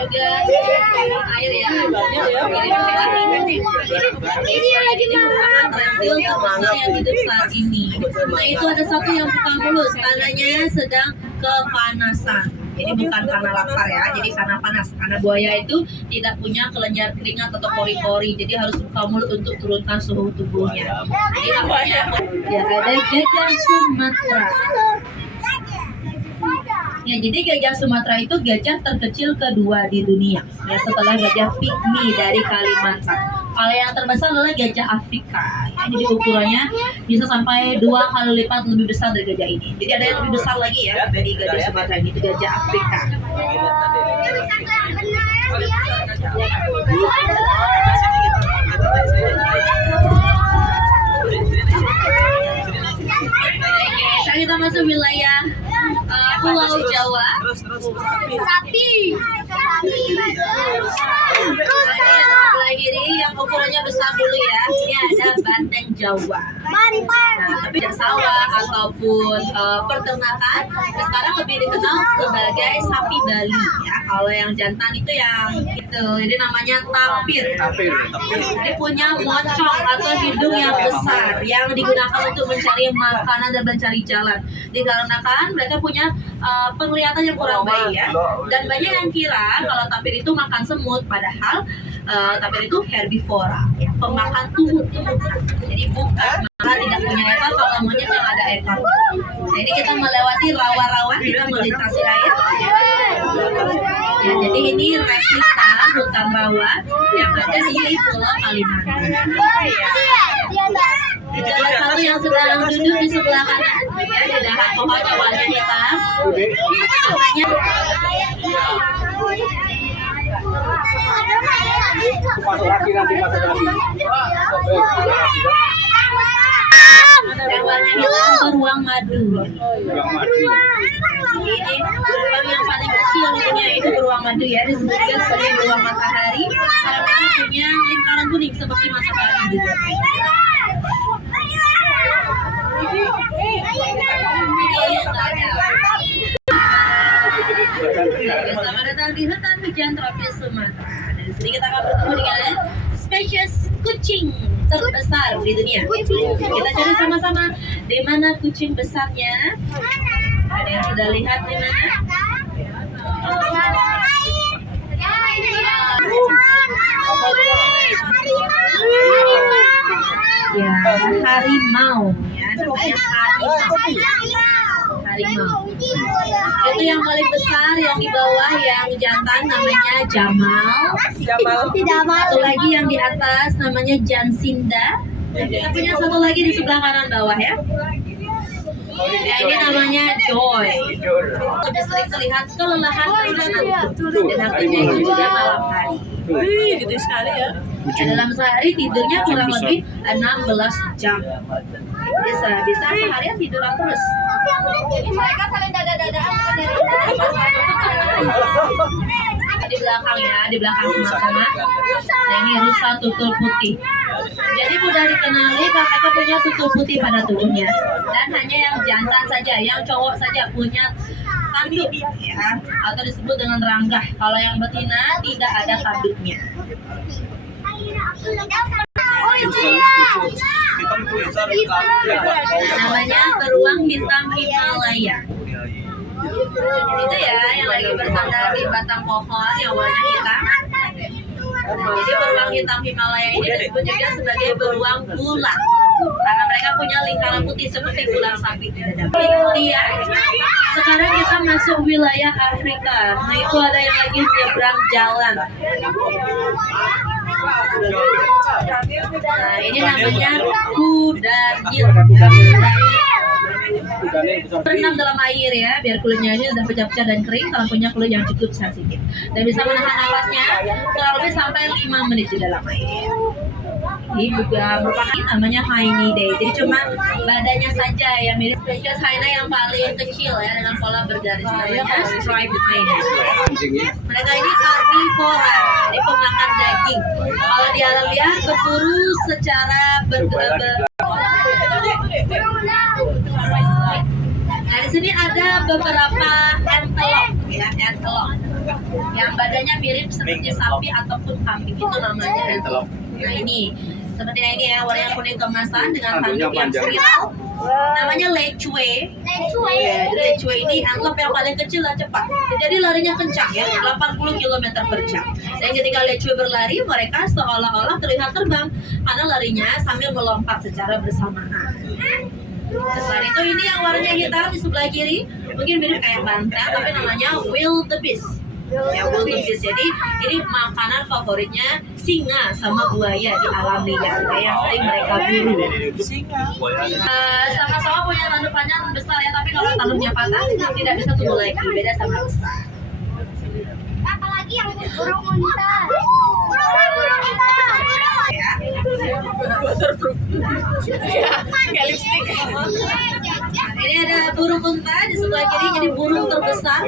juga air ya. Ini lagi merupakan reptil terbesar yang hidup saat ini. Nah itu ada satu yang buka mulut, tandanya sedang kepanasan. Ini bukan karena lapar ya, jadi karena panas. Karena buaya itu tidak punya kelenjar keringat atau pori-pori, jadi harus buka mulut untuk turunkan suhu tubuhnya. Jadi namanya ya ada gajah Sumatera. Ya, jadi gajah Sumatera itu gajah terkecil kedua di dunia, ya setelah gajah pygmy dari Kalimantan. Kalau yang terbesar adalah gajah Afrika. Ya, jadi ukurannya bisa sampai 2 kali lipat lebih besar dari gajah ini. Jadi ada yang lebih besar lagi ya dari gajah Sumatera ini, itu gajah Afrika. Sekarang kita masuk wilayah Pulau Jawa. Sapi. Lagi nih yang ukurannya besar dulu ya. Ini ada banteng Jawa. Nah, tapi sawah ataupun peternakan sekarang lebih dikenal sebagai sapi Bali ya. Kalau yang jantan itu yang itu, jadi namanya tapir. Dia punya mocong atau hidung yang besar yang digunakan untuk mencari makanan dan mencari jalan. Dikarenakan mereka punya penglihatan yang kurang baik ya. Dan banyak yang kira kalau tapir itu makan semut, padahal tapir itu herbivora, ya, pemakan tumbuh-tumbuhan. Jadi bukan, maka tidak punya ekor kalau monyet yang ada ekor. Nah, ini kita melewati rawa-rawa, kita melintasi air. Ya, jadi ini replika hutan rawa yang ada di Pulau Kalimantan. Ada satu yang sedang duduk di sebelah kanan, ya, di dahan pohon awalnya hitam. Masuk lagi nanti masuk lagi. Awalnya hitam beruang madu. Ini beruang yang paling kecil di dunia itu beruang madu ya, disebut juga sebagai beruang matahari karena mereka punya lingkaran kuning seperti matahari juga. Selamat datang di hutan hujan tropis Sumatera. Dan di sini kita akan bertemu dengan spesies kucing terbesar di dunia. Kita cari sama-sama di mana kucing besarnya. Ada yang sudah lihat di mana? Ya, harimau ya, namanya harimau. Itu yang paling besar, yang di bawah yang jantan namanya Jamal. Satu lagi yang di atas namanya Jansinda. Kita punya satu lagi di sebelah kanan bawah ya. Ya, ini namanya Joy. Lebih sering terlihat kelelahan perjalanan dan aktifnya itu juga malam hari. Wih, gede sekali ya. Dalam sehari tidurnya kurang lebih 16 jam. Bisa seharian tiduran terus. Mereka saling dada-dadaan di belakang ya, di belakang sama-sama. Nah, ini rusa tutul putih. Jadi mudah dikenali karena mereka punya tutul putih pada tubuhnya. Dan hanya yang jantan saja, yang cowok saja punya tanduk ya, atau disebut dengan ranggah. Kalau yang betina tidak ada tanduknya. Namanya beruang hitam Himalaya. Itu ya yang lagi bersandar di batang pohon yang warna hitam. Nah, jadi beruang hitam Himalaya ini disebut juga sebagai beruang bulat karena mereka punya lingkaran putih seperti tulang sapi. Iya. Sekarang kita masuk wilayah Afrika. Nah itu ada yang lagi menyeberang jalan. Nah ini namanya kudanil. Berenang dalam air ya, biar kulitnya ini sudah pecah-pecah dan kering. Kalau punya kulit yang cukup sensitif dan bisa menahan nafasnya kurang lebih sampai 5 menit di dalam air. Ini juga merupakan namanya Hyenidae. Jadi cuma badannya saja yang mirip spesies hyena yang paling kecil ya dengan pola bergaris namanya striped hyena. Mereka ini karnivora, ini pemakan daging. Kalau di alam liar berburu secara Nah, di sini ada beberapa antelope ya, antelope. Yang badannya mirip seperti sapi ataupun kambing, itu namanya antelope. Nah, ini seperti yang ini ya, warnanya kuning keemasan dengan tanduk yang spiral. Namanya lechwe. Ya, lechwe ini antelope yang paling kecil dan cepat. Jadi larinya kencang ya, 80 km per jam. Dan ketika lechwe berlari, mereka seolah-olah terlihat terbang karena larinya sambil melompat secara bersamaan. Selain itu ini yang warnanya hitam di sebelah kiri mungkin mirip kayak banteng tapi namanya wildebeest. Ya, wildebeest. Jadi ini makanan favoritnya singa sama buaya di alam liar yang sering mereka buru. Sama-sama punya tanduk panjang besar ya, tapi kalau tanduknya patah tidak bisa tumbuh lagi, beda sama besar. Apalagi yang burung unta. Burung unta. Ya. Kayak lipstick. Ini ada burung unta di sebelah kiri, jadi burung terbesar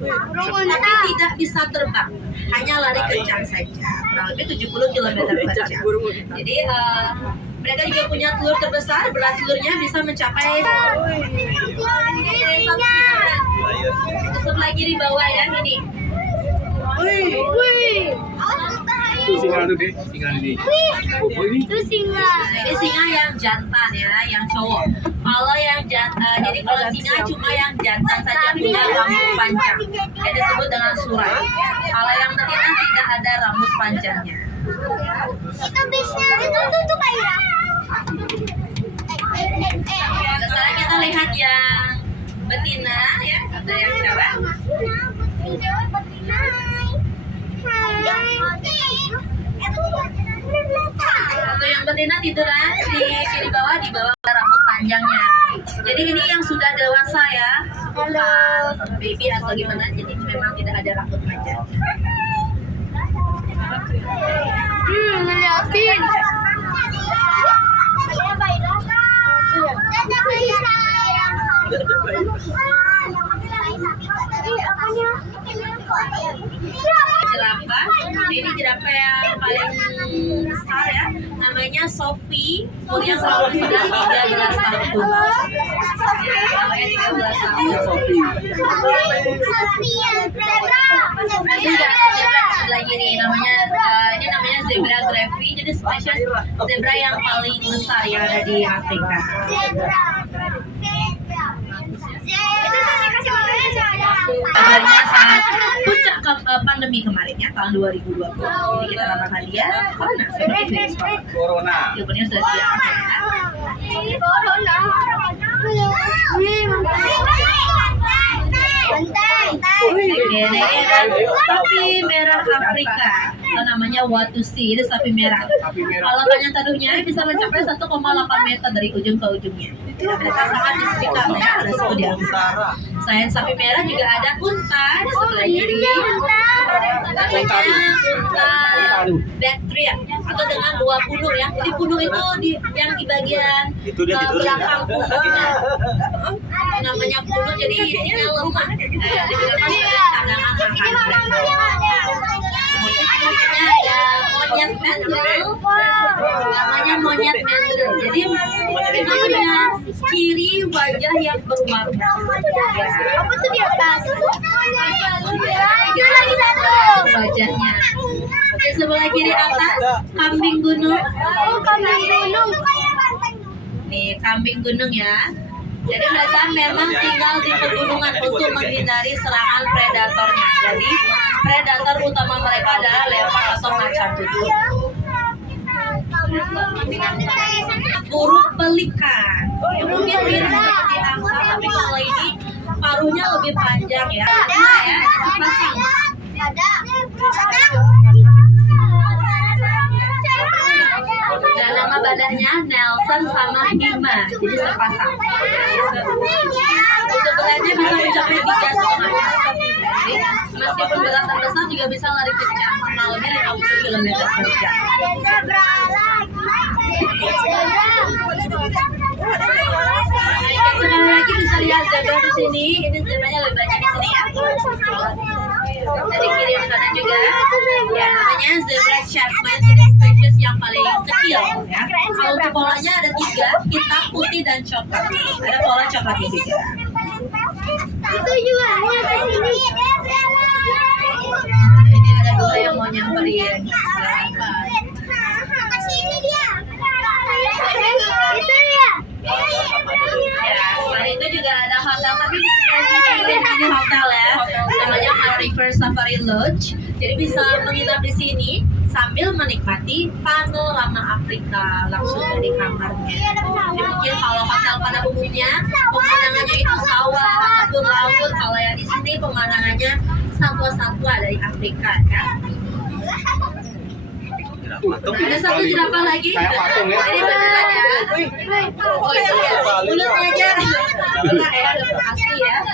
tapi tidak bisa terbang, hanya lari kencang saja, kurang lebih 70 km per jam. Jadi mereka juga punya telur terbesar, berat telurnya bisa mencapai 1 kilogram. Di sebelah kiri bawah ya, ini. Itu singa tuh deh, singa ini. Oh, ini. Itu singa. Nah, ini singa yang jantan ya, yang cowok. Kalau yang jantan, jadi kalau singa cuma yang jantan saja punya rambut panjang, yang disebut dengan surai. Kalau yang betina tidak ada rambut panjangnya. Itu bisnya itu kayak. Nah, sekarang kita lihat yang betina ya, ada yang cewek. Untuk yang betina tiduran di kiri bawah, di bawah rambut panjangnya. Jadi ini yang sudah dewasa ya, baby atau gimana, jadi memang tidak ada rambut panjang. Ngeliatin. Jerapah, ini jerapah yang paling besar ya, namanya Sophie, umurnya kurang lebih sudah 13 tahun. Ya, namanya 13 tahun. Ini zebra sebelah kiri, namanya ini namanya zebra Grevy, jadi spesies zebra yang paling besar yang ada di Afrika. Kabarnya saat puncak pandemi kemarin ya, tahun 2020. Jadi kita dapat hadiah corona seperti virus Corona. jawabannya sudah siap ya. Oke, ini ada sapi merah Afrika, atau namanya Watusi, itu sapi merah. Sapi merah. Kalau panjang taduhnya bisa mencapai 1,8 meter dari ujung ke ujungnya. Ya, mereka sangat disepikan ya, ada suku di Afrika. Selain sapi merah juga ada unta di sebelah kiri. Namanya unta Bactria atau dengan 2 punung ya. Jadi punung itu yang di bagian belakang punggungnya. Namanya punung, jadi isinya lemak. Digunakan sebagai cadangan makan. Kemudian ada monyet mandrill, namanya monyet mandrill. Jadi mereka punya ciri wajah yang berwarna. Apa tuh di atas? Lagi satu wajahnya. Di sebelah kiri atas kambing gunung. Oh, kambing gunung. Nih kambing gunung ya. Jadi mereka memang tinggal di pegunungan untuk menghindari serangan predatornya. Jadi predator utama mereka adalah leopard atau macan tutul. Burung pelikan. Ya, mungkin mirip seperti angsa, tapi kalau ini paruhnya lebih panjang ya. Nah, ya, sepasang. Dan nama badannya Nelson sama Hima, jadi sepasang. Untuk beratnya bisa mencapai 3,5 meter. Jadi meskipun berat dan besar juga bisa lari kencang, kurang lebih 50 km per jam. Sekali lagi bisa lihat zebra di sini. Ini zebranya lebih banyak di sini ya. Dari kiri dan kanan juga. Ya, namanya zebra sharkman, jenis spesies yang paling kecil. Ya. Kalau untuk polanya ada 3, hitam, putih, dan coklat. Ada pola coklatnya juga. Itu juga nyampe sini. Ini ada 2 yang mau nyamperin. Sini dia. Itu dia. Ya, selain itu juga ada hotel, tapi ini hotel ya, namanya Mara River Safari Lodge. Jadi bisa menginap di sini sambil menikmati panorama Afrika langsung dari kamarnya. Jadi mungkin kalau hotel pada umumnya pemandangannya itu sawah ataupun laut, kalau yang di sini pemandangannya satwa-satwa dari Afrika ya. Ada satu jerapah lagi. Kayak patung ya. Ini beneran ya. Oh itu ya, mulutnya aja. Benar ya, udah asli ya.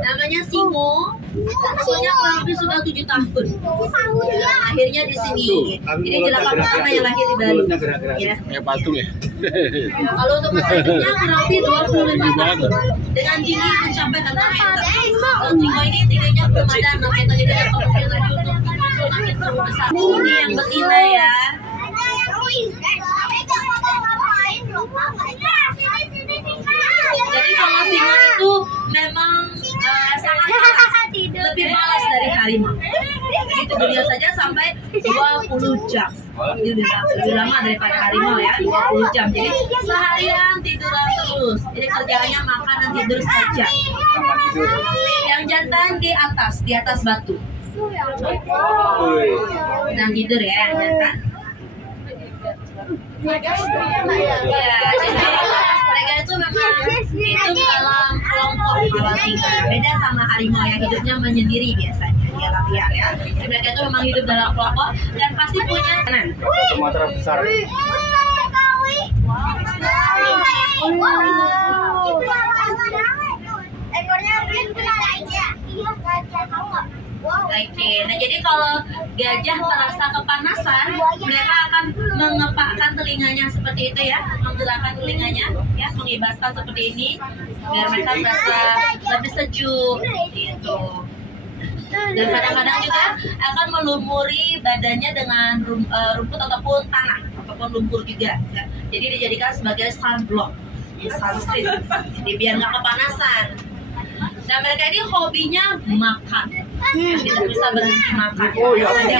Namanya Singo. Usianya kurang lebih sudah 7 tahun. Lahirnya di sini. Ini jerapah pertama yang lahir di Bali. Mulutnya gerak-gerak. Ya. Kayak patung ya. Kalau untuk masa hidupnya kurang lebih 25 tahun. Dengan tinggi mencapai 6 meter. Kalau Singo ini tingginya belum ada 6 meter. Jadi ada kemungkinan lagi untuk makin besar. Ini yang betina ya. Jadi kalau singa itu memang sangat lebih malas dari harimau. Jadi tidurnya saja sampai 20 jam. Jadi lebih lama daripada harimau ya, 20 jam. Jadi seharian tiduran terus. Jadi kerjaannya makan dan tidur saja. Yang jantan di atas batu. Sedang tidur ya yang jantan. Ya, jadi mereka itu memang hidup dalam kelompok kalau singa. Beda sama harimau yang hidupnya menyendiri biasanya di alam liar ya. Jadi mereka itu memang hidup dalam kelompok dan pasti punya kanan. Sumatera besar. Ekornya aja. Oke, nah jadi kalau gajah merasa kepanasan, mereka akan mengepakkan telinganya seperti itu ya, menggerakkan telinganya, ya, mengibaskan seperti ini, biar mereka merasa lebih sejuk, gitu. Dan kadang-kadang juga akan melumuri badannya dengan rumput ataupun tanah, ataupun lumpur juga. Ya. Jadi dijadikan sebagai sunblock, sunscreen, jadi biar nggak kepanasan. Nah mereka ini hobinya makan. Tidak bisa berhenti makan. Oh ya. Jadi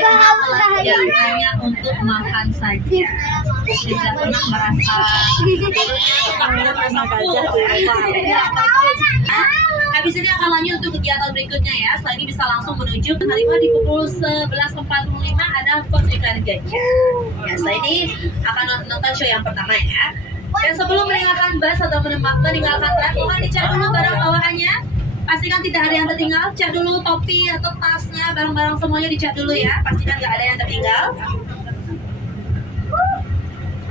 kalau misalnya itu hanya untuk makan saja. Tidak pernah merasa full. Habis ini akan lanjut untuk kegiatan berikutnya ya. Setelah ini bisa langsung menuju ke harimau di pukul 11.45 ada pertunjukan gajah. Ya, setelah ini akan nonton show yang pertama ya. Dan sebelum meninggalkan bus atau meninggalkan truk, mohon dicek dulu barang bawaannya. Pastikan tidak ada yang tertinggal. Cek dulu topi atau tasnya, barang-barang semuanya dicek dulu ya. Pastikan nggak ada yang tertinggal.